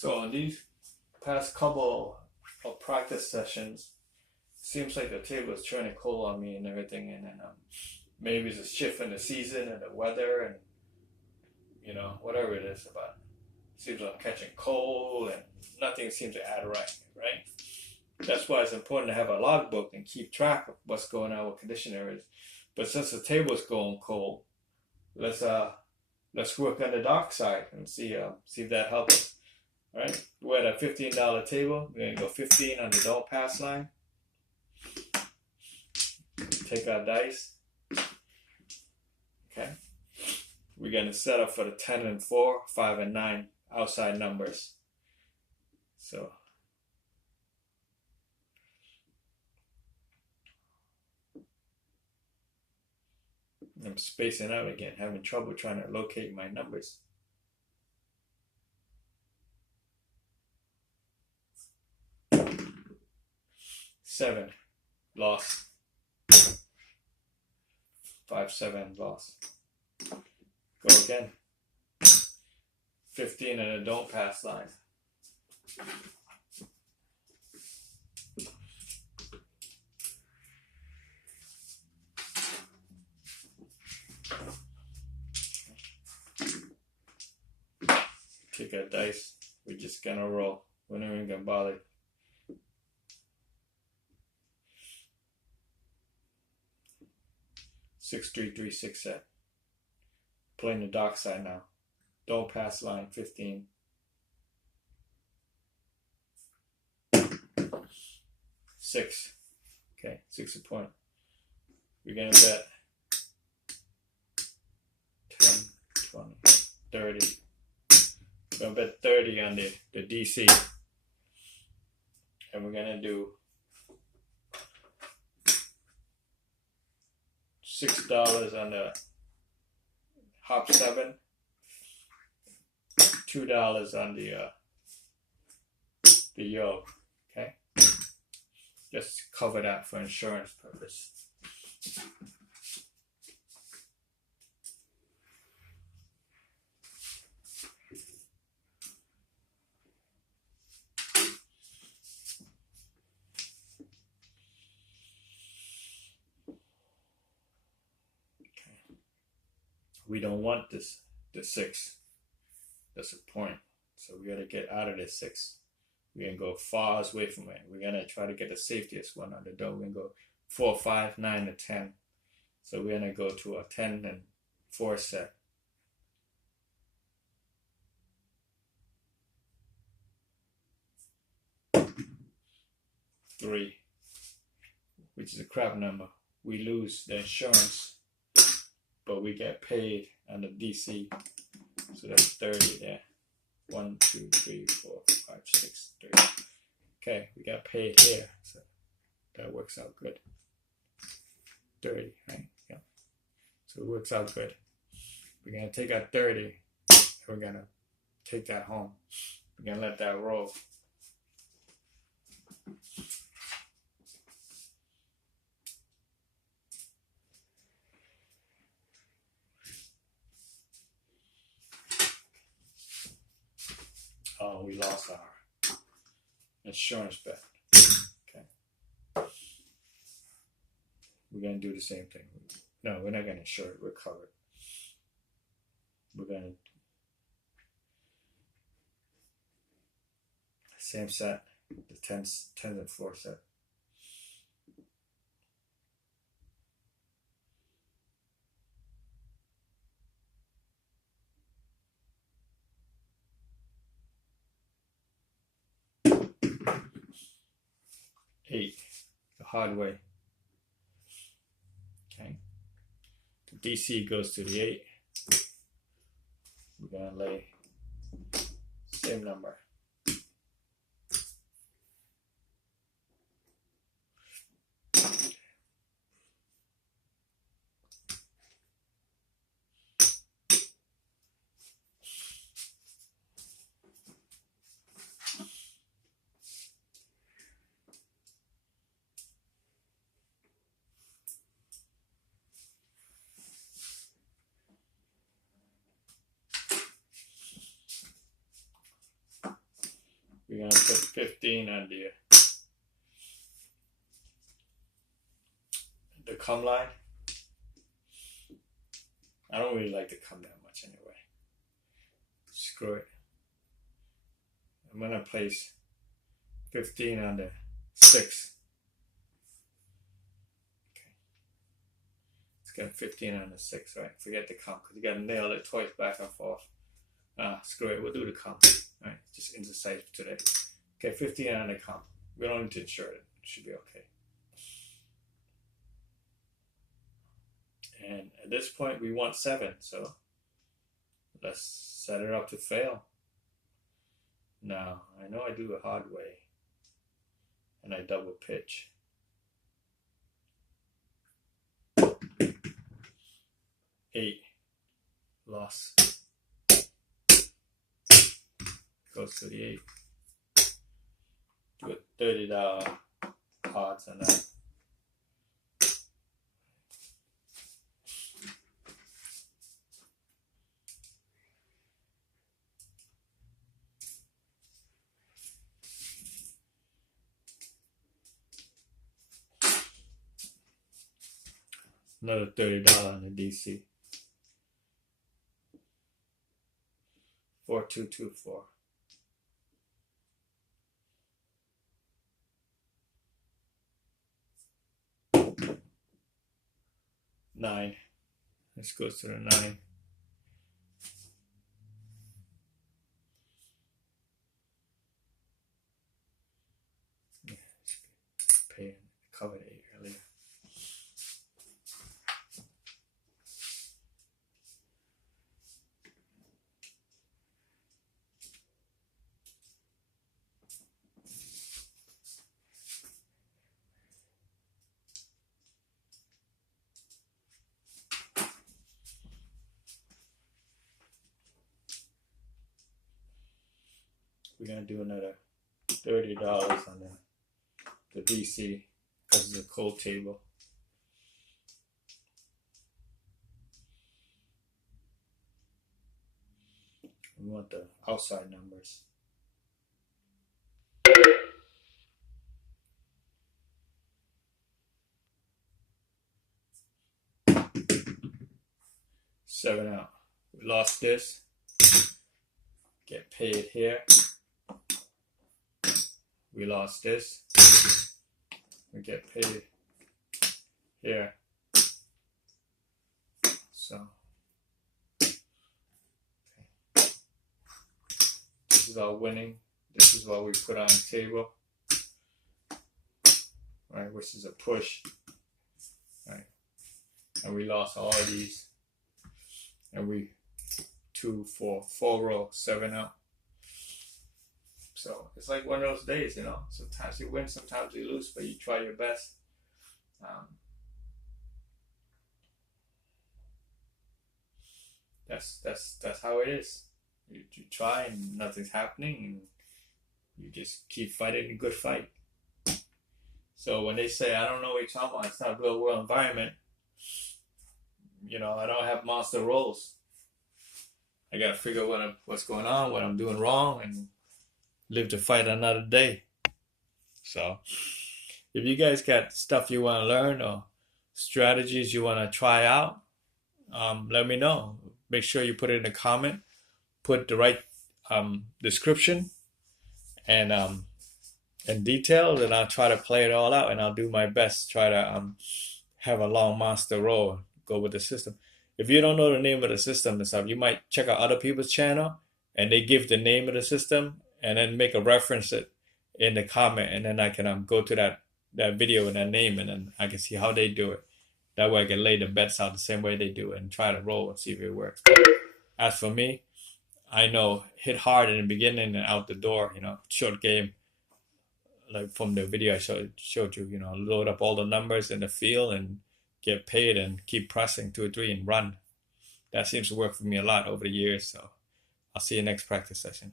So on these past couple of practice sessions, seems like the table is turning cold on me and everything, and then maybe it's a shift in the season and the weather, and whatever it is about. Seems like I'm catching cold, and nothing seems to add right? That's why it's important to have a logbook and keep track of what's going on with condition areas. But since the table's going cold, let's work on the dark side and see if that helps us. All right, we're at a $15 table. We're gonna go 15 on the don't pass line. Take our dice. Okay, we're gonna set up for the 10 and 4, 5 and 9 outside numbers. So I'm spacing out again, having trouble trying to locate my numbers. Seven, lost. 5, 7, lost. Go again. 15 and a don't pass line. Take our dice. We're just gonna roll. We're not even gonna bother. Six, 3, 3, 6 set. Playing the dark side now. Don't pass line 15. Six. Okay, 6 a point. We're gonna bet 10, 20, 30. We're gonna bet 30 on the DC. And we're gonna do $6 on the hop 7, $2 on the yoke. Okay, just cover that for insurance purpose. We don't want the 6. That's the point. So we gotta get out of this 6. We're gonna go far away from it. We're gonna try to get the safetiest one on the door. We're gonna go 4, 5, 9, and 10. So we're gonna go to a 10 and 4 set. Three, which is a crap number. We lose the insurance, but we get paid on the DC. So that's 30 there. 1, 2, 3, 4, 5, 6, 30. Okay, we got paid here. So that works out good. 30, right? Yeah. So it works out good. We're going to take our 30. And we're going to take that home. We're going to let that roll. Oh, we lost our insurance bet. Okay. We're going to do the same thing. No, we're not going to insure it. We're covered. We're going to same set, the 10s and 4 set. Eight, the hard way. Okay. The DC goes to the 8. We're gonna lay same number. we're gonna put 15 on the come line. I don't really like to come that much anyway. Screw it. I'm gonna place 15 on the 6. Okay. Let's get 15 on the 6, right? Forget the come, because you gotta nail it twice back and forth. Screw it, we'll do the come. Right, just indecisive today. Okay, 15 on the come. We don't need to insert it. It should be okay. And at this point, we want 7, so let's set it up to fail. Now, I know I do it hard way, and I double pitch. Eight, loss. Goes to the 8. Do a $30 odds on that. Another $30 on the DC. 4224. Nine. This goes to the 9. Yeah, paying cover 8 earlier. We're gonna do another $30 on the DC because it's a cold table. We want the outside numbers. Seven out. We lost this. Get paid here. We lost this. We get paid here. So okay. This is our winning. This is what we put on the table. Right, which is a push. Right. And we lost all of these. And we 2, 4 row, 7 out. So it's like one of those days, you know. Sometimes you win, sometimes you lose, but you try your best. That's how it is. You try and nothing's happening, and you just keep fighting a good fight. So when they say, I don't know what you're talking about, it's not a real world environment, you know, I don't have monster roles. I gotta figure out what's going on, what I'm doing wrong, and live to fight another day. So if you guys got stuff you want to learn or strategies you want to try out, let me know. Make sure you put it in a comment, put the right description and details, and I'll try to play it all out, and I'll do my best to try to have a long master role, go with the system. If you don't know the name of the system and stuff, you might check out other people's channel and they give the name of the system and then make a reference it in the comment, and then I can go to that video and that name, and then I can see how they do it. That way I can lay the bets out the same way they do it and try to roll and see if it works. As for me, I know hit hard in the beginning and out the door, you know, short game. Like from the video I showed you, you know, load up all the numbers in the field and get paid and keep pressing 2 or 3 and run. That seems to work for me a lot over the years. So I'll see you next practice session.